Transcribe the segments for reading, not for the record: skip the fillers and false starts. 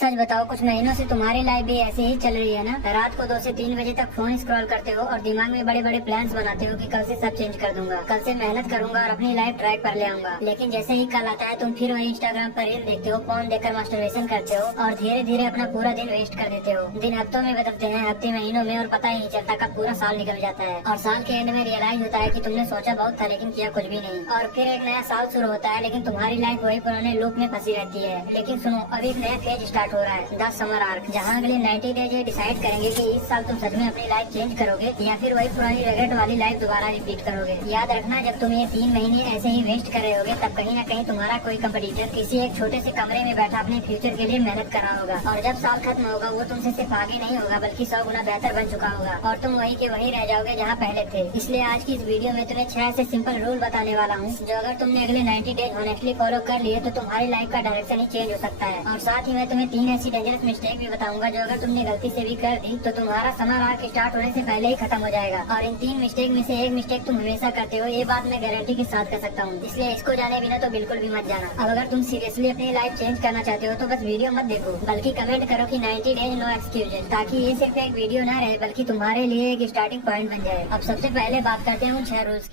सच बताओ, कुछ महीनों से तुम्हारी लाइफ भी ऐसे ही चल रही है ना? रात को 2 से 3 बजे तक फोन स्क्रॉल करते हो और दिमाग में बड़े बड़े प्लान्स बनाते हो कि कल से सब चेंज कर दूंगा, कल से मेहनत करूंगा और अपनी लाइफ ट्रैक पर ले आऊंगा। लेकिन जैसे ही कल आता है तुम फिर वही इंस्टाग्राम पर रील देखते हो, फोन देखकर मास्टरबेशन करते हो और धीरे धीरे अपना पूरा दिन वेस्ट कर देते हो। दिन हफ्तों में बदलते हैं, हफ्ते महीनों में, और पता ही नहीं चलता कब पूरा साल निकल जाता है। और साल के एंड में रियलाइज होता है कि तुमने सोचा बहुत था लेकिन किया कुछ भी नहीं। और फिर एक नया साल शुरू होता है लेकिन तुम्हारी लाइफ वही पुराने लूप में फंसी रहती है। लेकिन सुनो, अब एक नया फेज स्टार्ट हो रहा है, द समर आर्क, जहाँ अगले 90 डेज ये डिसाइड करेंगे कि इस साल तुम सच में अपनी लाइफ चेंज करोगे या फिर वही पुरानी रिग्रेट वाली लाइफ दोबारा रिपीट करोगे। याद रखना, जब तुम ये 3 महीने ऐसे ही वेस्ट कर रहे होगे तब कहीं न कहीं तुम्हारा कोई कंपटीटर किसी एक छोटे से कमरे में बैठा अपने फ्यूचर के लिए मेहनत कर रहा होगा। और जब साल खत्म होगा वो तुमसे सिर्फ आगे नहीं होगा बल्कि 100 गुना बेहतर बन चुका होगा और तुम वही के वही रह जाओगे जहाँ पहले थे। इसलिए आज की इस वीडियो में तुम्हें 6 ऐसे सिंपल रूल बताने वाला हूँ जो अगर तुमने अगले 90 डेज ऑनेस्टली फॉलो कर लिए तो तुम्हारी लाइफ का डायरेक्शन ही चेंज हो सकता है। और साथ ही मैं तुम्हें 3 ऐसी डेंजरस मिस्टेक भी बताऊंगा जो अगर तुमने गलती से भी कर दी तो तुम्हारा समर आर्क स्टार्ट होने से पहले ही खत्म हो जाएगा। और इन 3 मिस्टेक में से एक मिस्टेक तुम हमेशा करते हो, ये बात मैं गारंटी के साथ कर सकता हूँ। इसलिए इसको जाने बिना तो बिल्कुल भी मत जाना। अब अगर तुम सीरियसली अपनी लाइफ चेंज करना चाहते हो तो बस वीडियो मत देखो बल्कि कमेंट करो कि 90 डेज नो एक्सक्यूजेज, ताकि ये सिर्फ एक वीडियो ना रहे बल्कि तुम्हारे लिए एक स्टार्टिंग पॉइंट बन जाए। अब सबसे पहले बात करते हैं उन 6 रूल्स।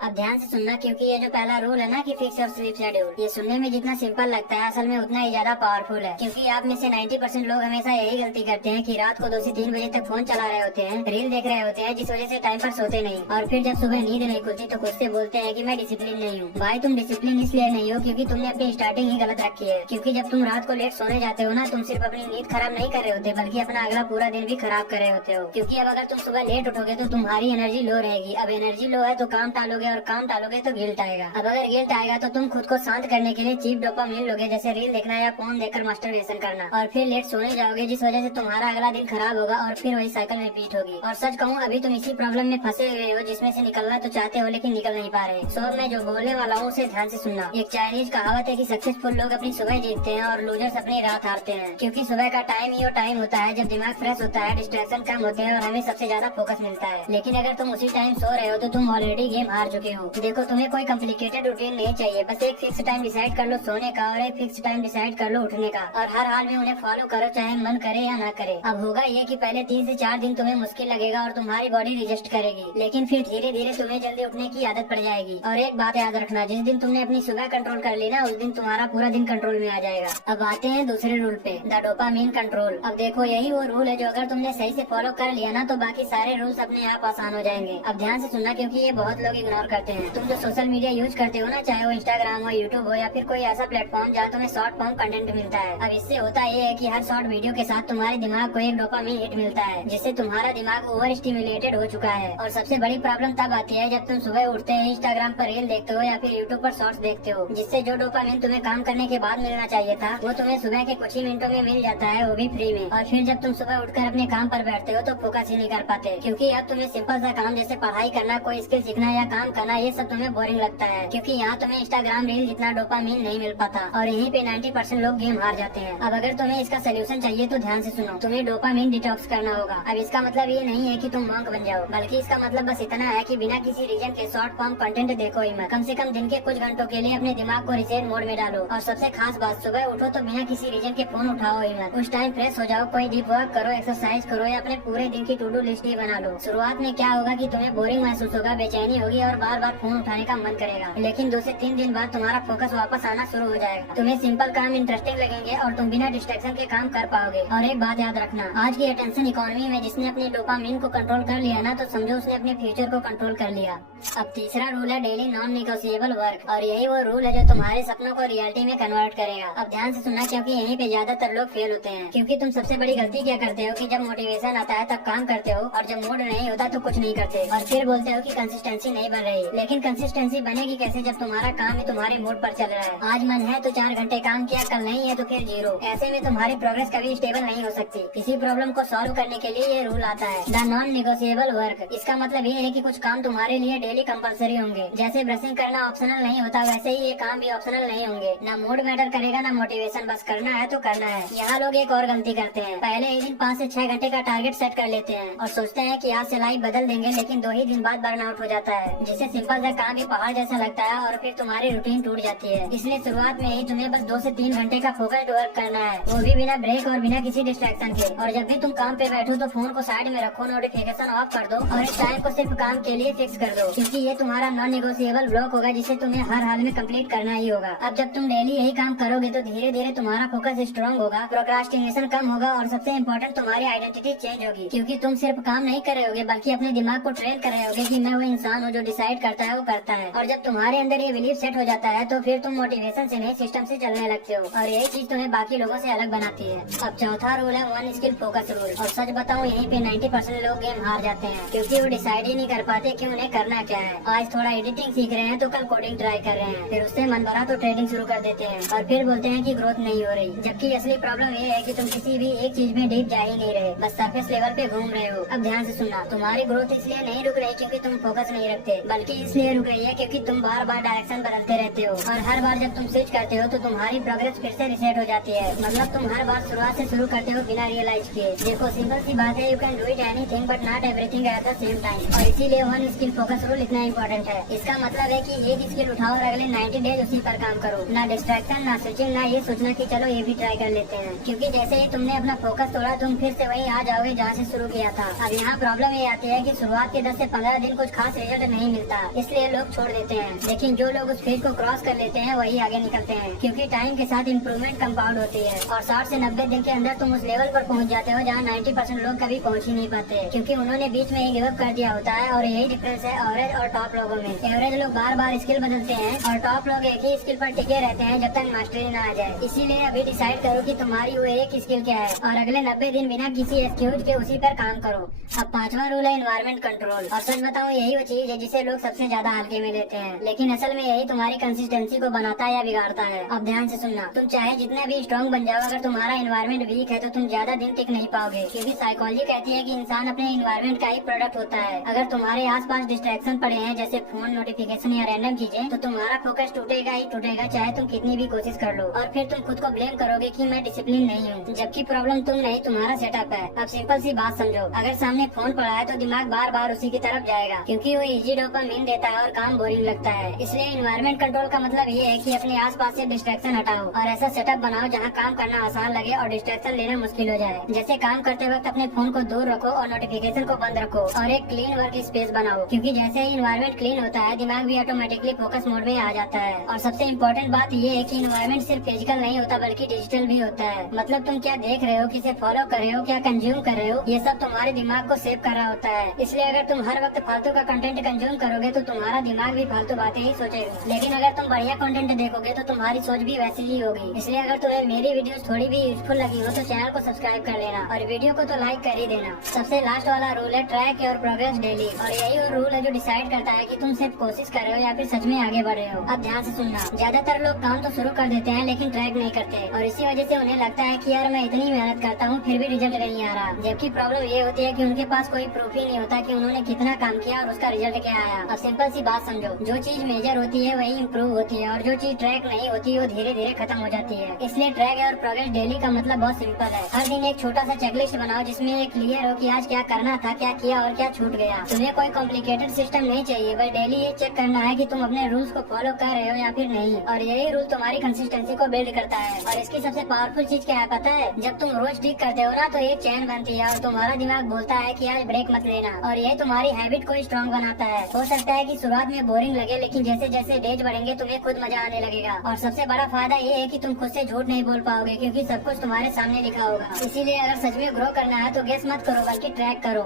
अब ध्यान से सुनना, क्योंकि ये जो पहला रूल है ना कि फिक्स योर स्लीप शेड्यूल, ये सुनने में जितना सिंपल लगता है असल में उतना ही ज्यादा पावरफुल है। क्योंकि आप में से 90% लोग हमेशा यही गलती करते हैं कि रात को 2 से 3 बजे तक फोन चला रहे होते हैं, रील देख रहे होते हैं, जिस वजह से टाइम पर सोते नहीं। और फिर जब सुबह नींद नहीं खुलती तो खुद से बोलते हैं कि मैं डिसिप्लिन नहीं हूँ। भाई, तुम डिसिप्लिन इसलिए नहीं हो क्योंकि तुमने अपनी स्टार्टिंग ही गलत रखी है। क्योंकि जब तुम रात को लेट सोने जाते हो ना, तुम सिर्फ अपनी नींद खराब नहीं कर रहे होते बल्कि अपना अगला पूरा दिन भी खराब कर रहे होते हो। क्योंकि अब अगर तुम सुबह लेट उठोगे तो तुम्हारी एनर्जी लो रहेगी। अब एनर्जी लो है तो काम टालोगे और काम टालोगे तो गिल्ट आएगा। अब अगर गिल्ट आएगा तो तुम खुद को शांत करने के लिए चीप डोपामिन लोगे, जैसे रील देखना या फोन देखकर मास्टरबेशन करना, और फिर लेट सोने जाओगे जिस वजह से तुम्हारा अगला दिन खराब होगा और फिर वही साइकिल रिपीट होगी। और सच कहूँ, अभी तुम इसी प्रॉब्लम में फंसे हुए हो जिसमें से निकलना तो चाहते हो लेकिन निकल नहीं पा रहे। सो मैं जो बोलने वाला हूँ उसे ध्यान से सुनना। एक चाइनीज कहावत है कि सक्सेसफुल लोग अपनी सुबह जीतते हैं और लूजर्स अपनी रात हारते हैं। क्योंकि सुबह का टाइम ही वो टाइम होता है जब दिमाग फ्रेश होता है, डिस्ट्रैक्शन कम होते हैं और हमें सबसे ज्यादा फोकस मिलता है। लेकिन अगर तुम उसी टाइम सो रहे हो तो तुम ऑलरेडी गेम हार चुके हो। देखो, तुम्हें कोई कॉम्प्लिकेटेड रूटीन नहीं चाहिए, बस एक फिक्स टाइम डिसाइड कर लो सोने का और एक फिक्स टाइम डिसाइड कर लो उठने का, और हर हाल में उन्हें फॉलो करो चाहे मन करे या ना करे। अब होगा ये कि पहले 3 से 4 दिन तुम्हें मुश्किल लगेगा और तुम्हारी बॉडी रिजेस्ट करेगी, लेकिन फिर धीरे धीरे तुम्हें जल्दी उठने की आदत पड़ जाएगी। और एक बात याद रखना, जिस दिन तुमने अपनी सुबह कंट्रोल कर ली ना, उस दिन तुम्हारा पूरा दिन कंट्रोल में आ जाएगा। अब आते हैं दूसरे रूल पे, द डोपामिन कंट्रोल। अब देखो, यही वो रूल है जो अगर तुमने सही से फॉलो कर लिया ना तो बाकी सारे रूल्स अपने आप आसान हो जाएंगे। अब ध्यान से सुनना, क्योंकि ये बहुत लोग इग्नोर करते हैं। तुम जो सोशल मीडिया यूज करते हो ना, चाहे वो इंस्टाग्राम हो, यूट्यूब हो या फिर कोई ऐसा प्लेटफॉर्म जहाँ तुम्हें शॉर्ट फॉर्म कंटेंट मिलता है। अब इससे होता ये है कि हर शॉर्ट वीडियो के साथ तुम्हारे दिमाग को एक डोपामिन हिट मिलता है जिससे तुम्हारा दिमाग ओवर स्टिमुलेटेड हो चुका है। और सबसे बड़ी प्रॉब्लम तब आती है जब तुम सुबह उठते हैं, इंस्टाग्राम पर रील देखते हो या फिर यूट्यूब पर शॉर्ट्स देखते हो, जिससे जो डोपामिन तुम्हें काम करने के बाद मिलना चाहिए था वो तुम्हें सुबह के कुछ ही मिनटों में मिल जाता है, वो भी फ्री में। और फिर जब तुम सुबह उठकर अपने काम पर बैठते हो तो फोकस ही नहीं कर पाते, क्योंकि अब तुम्हें सिंपल सा काम जैसे पढ़ाई करना, कोई स्किल सीखना या काम करना, ये सब तुम्हें बोरिंग लगता है। क्योंकि यहाँ तुम्हें इंस्टाग्राम रील जितना डोपामिन नहीं मिल पाता और यहीं पे 90% लोग गेम हार जाते हैं। अब अगर तुम्हें इसका सोल्यूशन चाहिए तो ध्यान से सुनो, तुम्हें डोपामिन डिटॉक्स करना होगा। अब इसका मतलब ये नहीं है कि तुम मॉन्क बन जाओ, बल्कि इसका मतलब बस इतना है कि बिना किसी रीजन के शॉर्ट फॉर्म कंटेंट देखो ही मत। कम से कम दिन के कुछ घंटों के लिए अपने दिमाग को रिसेट मोड में डालो। और सबसे खास बात, सुबह उठो तो बिना किसी रीजन के फोन उठाओ ही मत। उस टाइम फ्रेश हो जाओ, कोई डीप वर्क करो, एक्सरसाइज करो या अपने पूरे दिन की टू डू लिस्ट ही बना लो। शुरुआत में क्या होगा कि तुम्हें बोरिंग महसूस होगा, बेचैनी होगी और बार बार फोन उठाने का मन करेगा, लेकिन 2 से 3 दिन बाद तुम्हारा फोकस वापस आना शुरू हो जाएगा। तुम्हें सिंपल काम इंटरेस्टिंग लगेंगे और तुम बिना डिस्ट्रैक्शन के काम कर पाओगे। और एक बात याद रखना, आज की अटेंशन इकोनॉमी में जिसने अपने डोपामिन को कंट्रोल कर लिया ना, तो समझो उसने अपने फ्यूचर को कंट्रोल कर लिया। अब तीसरा रूल है डेली नॉन निगोशिएबल वर्क, और यही वो रूल है जो तुम्हारे सपनों को रियलिटी में कन्वर्ट करेगा। अब ध्यान से सुनना, क्योंकि यहीं पे ज्यादातर लोग फेल होते हैं। क्योंकि तुम सबसे बड़ी गलती क्या करते हो कि जब मोटिवेशन आता है तब काम करते हो और जब मूड नहीं होता तो कुछ नहीं करते, और फिर बोलते हो कि कंसिस्टेंसी नहीं बन रही। लेकिन कंसिस्टेंसी बनेगी कैसे जब तुम्हारा काम ही तुम्हारे मूड पर चल रहा है। आज मन है तो 4 घंटे काम किया, कल नहीं है तो फिर 0। ऐसे में तुम्हारी प्रोग्रेस कभी स्टेबल नहीं हो सकती। इसी प्रॉब्लम को सॉल्व करने के लिए ये रूल आता है, द नॉन निगोशिएबल वर्क। इसका मतलब ये है कि कुछ काम तुम्हारे लिए डेली कंपलसरी होंगे। जैसे ब्रशिंग करना ऑप्शनल नहीं होता, वैसे ही ये काम भी ऑप्शनल नहीं होंगे। ना मूड मैटर करेगा ना मोटिवेशन, बस करना है तो करना है। यहाँ लोग एक और गलती करते हैं, पहले एक दिन 5 से 6 घंटे का टारगेट सेट कर लेते हैं और सोचते हैं कि आज से लाइफ बदल देंगे, लेकिन 2 ही दिन बाद बर्न आउट हो जाता है, जिसे से सिंपल सा काम भी पहाड़ जैसा लगता है और फिर तुम्हारी रूटीन टूट जाती है। इसलिए शुरुआत में ही तुम्हें बस 2 से 3 घंटे का फोकस्ड वर्क करना है, वो भी बिना ब्रेक और बिना किसी डिस्ट्रैक्शन के। और जब भी तुम काम पे बैठो तो फोन को साइड में रखो, नोटिफिकेशन ऑफ कर दो और इस टाइम को सिर्फ काम के लिए फिक्स कर दो, क्योंकि ये तुम्हारा नॉन नेगोशिएबल ब्लॉक होगा जिसे तुम्हें हर हाल में कंप्लीट करना ही होगा। अब जब तुम डेली यही काम करोगे तो धीरे धीरे तुम्हारा फोकस स्ट्रॉन्ग होगा, प्रोक्रास्टिनेशन कम होगा और सबसे इम्पोर्टेंट तुम्हारी आइडेंटिटी चेंज होगी, क्योंकि तुम सिर्फ काम नहीं कर रहे होगे बल्कि अपने दिमाग को ट्रेन कर रहे होगे कि मैं वो इंसान हूँ जो डिसाइड करता है वो करता है। और जब तुम्हारे अंदर ये बिलीफ सेट हो जाता है तो फिर तुम मोटिवेशन से नहीं सिस्टम से चलने लगते हो और यही चीज तुम्हें बाकी लोगों से अलग बनाती है। अब चौथा रूल है वन स्किल फोकस रूल। और सच बताऊं यहीं पे 90% लोग गेम हार जाते हैं, क्योंकि वो डिसाइड ही नहीं कर पाते कि उन्हें करना क्या है। आज थोड़ा एडिटिंग सीख रहे हैं तो कल कोडिंग ट्राई कर रहे हैं, फिर उससे मन भरा तो ट्रेडिंग शुरू कर देते हैं और फिर बोलते हैं कि ग्रोथ नहीं हो रही। जबकि असली प्रॉब्लम ये है कि तुम किसी भी एक चीज में डीप जा ही नहीं रहे, बस सरफेस लेवल पे घूम रहे हो। अब ध्यान से सुनना, तुम्हारी ग्रोथ इसलिए नहीं रुक रही क्योंकि तुम फोकस नहीं रखते, बल्कि इसलिए रुक रही है क्योंकि तुम बार बार डायरेक्शन बदलते रहते हो और हर बार जब तुम स्विच करते हो तो तुम्हारी प्रोग्रेस फिर से रिसेट हो जाती है। मतलब तुम हर बार शुरुआत से शुरू करते हो बिना रियलाइज किए। देखो सिंपल सी बात है, you can do it anything but not everything at the same time. और इसीलिए वन स्किल फोकस रूल इतना इम्पोर्टेंट है। इसका मतलब है कि एक स्किल उठाओ और अगले 90 डेज उसी पर काम करो, ना डिस्ट्रैक्शन, ना स्विचिंग, ना ये सोचना कि चलो ये भी ट्राई कर लेते हैं, क्योंकि जैसे ही तुमने अपना फोकस तोड़ा तुम फिर से वहीं आ जाओगे जहाँ से शुरू किया था। अब यहाँ प्रॉब्लम ये आती है कि शुरुआत के 10 से 15 दिन कुछ खास रिजल्ट नहीं मिलता, इसलिए लोग छोड़ देते हैं। लेकिन जो लोग उस फेज को क्रॉस कर लेते हैं वही आगे निकलते हैं, क्योंकि टाइम के साथ इम्प्रूवमेंट कंपाउंड होती है और 60 से 90 दिन के अंदर तुम उस लेवल पर पहुँच जाते हो जहाँ 90% लोग कभी पहुँच ही नहीं पाते, क्योंकि उन्होंने बीच में ही गिव अप कर दिया होता है। और यही डिफरेंस है एवरेज और टॉप लोगों में। एवरेज लोग बार बार स्किल बदलते हैं और टॉप लोग एक ही स्किल पर टिके रहते हैं जब तक मास्टरी ना आ जाए। इसीलिए अभी डिसाइड करो कि तुम्हारी वो एक स्किल क्या है और अगले 90 दिन बिना किसी एक्सक्यूज के उसी पर काम करो। अब पांचवा रूल है एनवायरमेंट कंट्रोल। और सच बताऊं यही वो चीज है जिसे लोग सबसे ज्यादा हल्के में लेते हैं, लेकिन असल में यही तुम्हारी कंसिस्टेंसी को बनाता है या बिगाड़ता है। अब ध्यान से सुनना, तुम चाहे जितना भी स्ट्रॉन्ग बन जाओ, अगर तुम्हारा एनवायरमेंट वीक है तो तुम ज्यादा दिन टिक नहीं पाओगे, क्योंकि साइकोलॉजी कहती है कि इंसान अपने एनवायरमेंट का ही प्रोडक्ट होता है। अगर तुम्हारे आसपास डिस्ट्रैक्शन पड़े हैं जैसे फोन, नोटिफिकेशन या रैंडम चीजें, तो तुम्हारा फोकस टूटेगा ही टूटेगा, चाहे तुम कितनी भी कोशिश कर लो। और फिर तुम खुद को ब्लेम करोगे कि मैं डिसिप्लिन नहीं हूँ, जबकि प्रॉब्लम तुम नहीं तुम्हारा सेटअप है। अब सिंपल सी बात समझो, अगर सामने फोन पड़ा है तो दिमाग बार बार उसी की तरफ जाएगा, क्योंकि वो इजी डोपामाइन देता है और काम बोरिंग लगता है। इसलिए एनवायरमेंट कंट्रोल का मतलब ये है कि अपने आसपास से डिस्ट्रैक्शन हटाओ और ऐसा सेटअप बनाओ जहाँ काम करना आसान लगे और डिस्ट्रैक्शन लेना मुश्किल हो जाए। जैसे काम करते वक्त अपने फोन को दूर रखो और नोटिफिकेशन को बंद रखो और एक क्लीन वर्क स्पेस बनाओ, क्योंकि जैसे ही एनवायरमेंट क्लीन होता है दिमाग भी ऑटोमेटिकली फोकस मोड में आ जाता है। और सबसे इम्पोर्टेंट बात ये है कि एनवायरमेंट सिर्फ फिजिकल नहीं होता बल्कि डिजिटल भी होता है। मतलब तुम क्या देख रहे हो, किसे फॉलो कर रहे हो, क्या कंज्यूम कर रहे हो, ये सब तुम्हारे दिमाग को सेव कर रहा होता है। इसलिए अगर तुम हर वक्त फालतू का कंटेंट कंज्यूम करोगे तो तुम्हारा दिमाग भी फालतू बातें ही सोचेगा, लेकिन अगर तुम बढ़िया कंटेंट देखोगे तो तुम्हारी सोच भी वैसी ही होगी। इसलिए अगर तुम्हें मेरी वीडियोस थोड़ी भी यूजफुल लगी हो तो चैनल को सब्सक्राइब कर लेना और वीडियो को तो लाइक कर ही देना। सबसे लास्ट वाला रूल है ट्रैक योर प्रोग्रेस डेली। और यही वो रूल है जो डिसाइड करता है कि तुम सिर्फ कोशिश कर रहे हो या फिर सच में आगे बढ़ रहे हो। अब ध्यान से सुनना, ज्यादातर लोग काम तो शुरू कर देते हैं लेकिन ट्रैक नहीं करते और इसी वजह से उन्हें लगता है कि यार मैं इतनी मेहनत करता हूँ फिर भी रिजल्ट नहीं आ रहा। जबकि प्रॉब्लम ये होती है कि उनके पास कोई प्रूफ ही नहीं होता कि उन्होंने कितना काम किया और उसका रिजल्ट क्या आया। अब सिंपल सी बात समझो, जो चीज मेजर होती है वही इम्प्रूव होती है और जो चीज ट्रैक नहीं होती वो धीरे धीरे खत्म हो जाती है। इसलिए ट्रैक और प्रोग्रेस डेली का मतलब बहुत सिंपल है। हर दिन एक छोटा सा चेकलिस्ट बनाओ जिसमें एक क्लियर हो कि आज क्या करना था, क्या किया और क्या छूट गया। तुम्हें कोई कॉम्प्लिकेटेड सिस्टम नहीं चाहिए, बस डेली ये चेक करना है कि तुम अपने रूल्स को फॉलो कर रहे हो या फिर नहीं। और यही रूल तुम्हारी कंसिस्टेंसी को बिल्ड करता है। और इसकी सबसे पावरफुल चीज क्या है पता है? जब तुम रोज ठीक करते हो ना तो एक चैन बनती है और तुम्हारा दिमाग बोलता है कि आज ब्रेक मत लेना, और ये तुम्हारी हैबिट को स्ट्रॉन्ग बनाता है। हो सकता है कि शुरुआत में बोरिंग लगे, लेकिन जैसे जैसे डेज बढ़ेंगे तुम्हें खुद मजा आने लगेगा। और सबसे बड़ा फायदा ये है कि तुम खुद से झूठ नहीं बोल पाओगे, क्योंकि सब कुछ तुम्हारे सामने लिखा होगा। इसीलिए अगर सच में ग्रो करना है तो गेस मत करो बल्कि ट्रैक करो।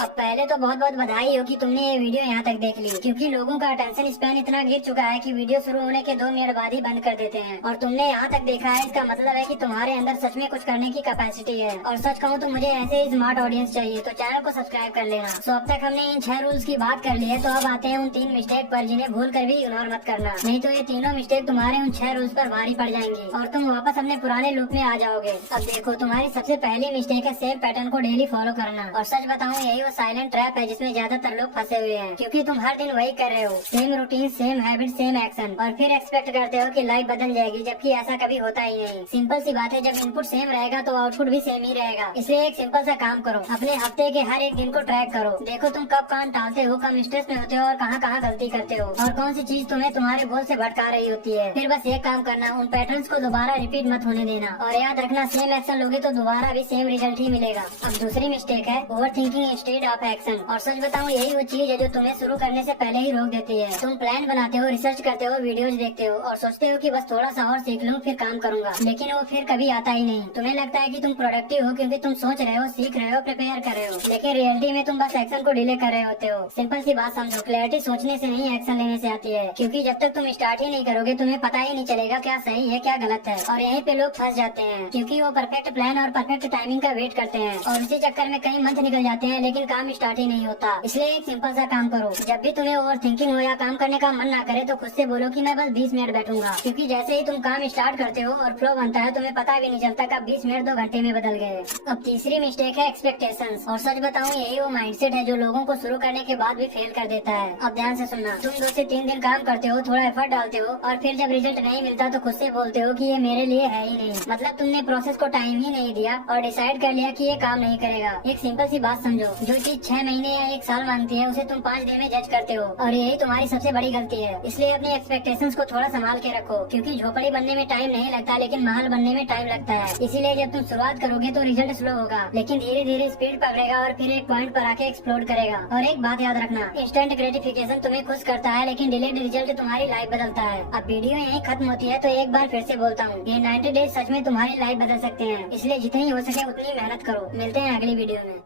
अब पहले तो बहुत बहुत बधाई हो कि तुमने ये वीडियो यहाँ तक देख ली, क्योंकि लोगों का अटेंशन स्पैन इतना गिर चुका है कि वीडियो शुरू होने के 2 मिनट बाद ही बंद कर देते हैं। और तुमने यहाँ तक देखा है, इसका मतलब है कि तुम्हारे अंदर सच में कुछ करने की कैपेसिटी है। और सच कहूँ तो मुझे ऐसे ही स्मार्ट ऑडियंस चाहिए, तो चैनल को सब्सक्राइब कर लेना। तो अब तक हमने इन 6 रूल्स की बात कर ली है, तो अब आते हैं उन 3 मिस्टेक पर जिन्हें भूल कर भी इग्नोर मत करना, नहीं तो ये तीनों मिस्टेक तुम्हारे उन 6 रूल्स पर भारी पड़ जाएंगी और तुम वापस अपने पुराने लूप में आ जाओगे। अब देखो, तुम्हारी सबसे पहली मिस्टेक है सेम पैटर्न को डेली फॉलो करना। और सच बताऊँ यही वो साइलेंट ट्रैप है जिसमें ज्यादातर लोग फंसे हुए हैं, क्योंकि तुम हर दिन वही कर रहे हो, same routine, same habit, same action, और फिर एक्सपेक्ट करते हो कि लाइफ बदल जाएगी, जबकि ऐसा कभी होता ही नहीं। सिंपल सी बात है, जब इनपुट सेम रहेगा तो आउटपुट भी सेम ही रहेगा। इसलिए एक सिंपल सा काम करो, अपने हफ्ते के हर एक दिन को ट्रैक करो। देखो तुम कब काम टालते हो, कम स्ट्रेस में होते हो और कहाँ कहाँ गलती करते हो, और कौन सी चीज तुम्हें तुम्हारे गोल से भटका रही होती है। फिर बस एक काम करना, उन पैटर्न्स को दोबारा रिपीट मत होने देना, और याद रखना सेम एक्शन लोगे तो दोबारा भी सेम रिजल्ट ही मिलेगा। अब दूसरी मिस्टेक है over thinking instead of action. और सच बताऊं, यही वो चीज है जो तुम्हें शुरू करने से पहले ही रोक देती है। तुम प्लान बनाते हो, रिसर्च करते हो, वीडियोज देखते हो और सोचते हो कि बस थोड़ा सा और सीख लूं फिर काम करूंगा, लेकिन वो फिर कभी आता ही नहीं। तुम्हें लगता है कि तुम प्रोडक्टिव हो क्योंकि तुम सोच रहे हो, सीख रहे हो, प्रिपेयर कर रहे हो, लेकिन रियलिटी में तुम बस एक्शन को डिले कर रहे होते हो। सिंपल सी बात समझो, क्लैरिटी सोचने से नहीं, एक्शन लेने से आती है, क्योंकि जब तक तुम स्टार्ट ही नहीं करोगे तुम्हें पता ही नहीं चलेगा क्या सही है क्या गलत है। और यहीं पे लोग फंस जाते हैं, क्योंकि वो परफेक्ट प्लान और परफेक्ट टाइमिंग का वेट करते हैं, और इसी चक्कर में कई मंथ निकल जाते हैं लेकिन काम स्टार्ट ही नहीं होता। इसलिए एक सिंपल सा काम करो, जब भी तुम्हें ओवर थिंकिंग हो या काम करने का मन ना करे तो खुद से बोलो कि मैं बस 20 मिनट बैठूंगा, क्योंकि जैसे ही तुम काम स्टार्ट करते हो और फ्लो बनता है तुम्हें पता भी नहीं चलता कब 20 मिनट 2 घंटे में बदल गए। अब तीसरी मिस्टेक है एक्सपेक्टेशंस। और सच बताऊं, यही वो माइंडसेट है जो लोगों को शुरू करने के बाद भी फेल कर देता है। अब ध्यान से सुनना, तुम 2 से 3 दिन काम करते हो, थोड़ा एफर्ट डालते हो और फिर जब रिजल्ट नहीं मिलता तो खुद से बोलते हो कि ये मेरे लिए है ही नहीं। मतलब तुमने प्रोसेस को टाइम ही नहीं दिया और डिसाइड कर लिया कि ये काम नहीं करेगा। एक सिंपल सी बात समझो, जो चीज 6 महीने या 1 साल मांगती है उसे तुम 5 दिन में जज करते हो, और यही तुम्हारी सबसे बड़ी गलती है। इसलिए अपनी एक्सपेक्टेशंस को थोड़ा संभाल के रखो, क्योंकि झोपड़ी बनने में टाइम नहीं लगता लेकिन महल बनने में टाइम लगता है। इसीलिए जब तुम शुरुआत करोगे तो रिजल्ट स्लो होगा, लेकिन धीरे धीरे स्पीड पकड़ेगा और फिर एक पॉइंट पर आके एक्सप्लोड करेगा। और एक बात याद रखना, इंस्टेंट ग्रेटिफिकेशन तुम्हें खुश करता है लेकिन डिलेड रिजल्ट तुम्हारी लाइफ बदलता है। अब वीडियो यहीं खत्म होती है तो एक बार फिर से बोलता हूँ, ये 90 डेज सच में तुम्हारी लाइफ बदल सकते हैं। इसलिए जितनी हो सके उतनी मेहनत करो। मिलते हैं अगली वीडियो में।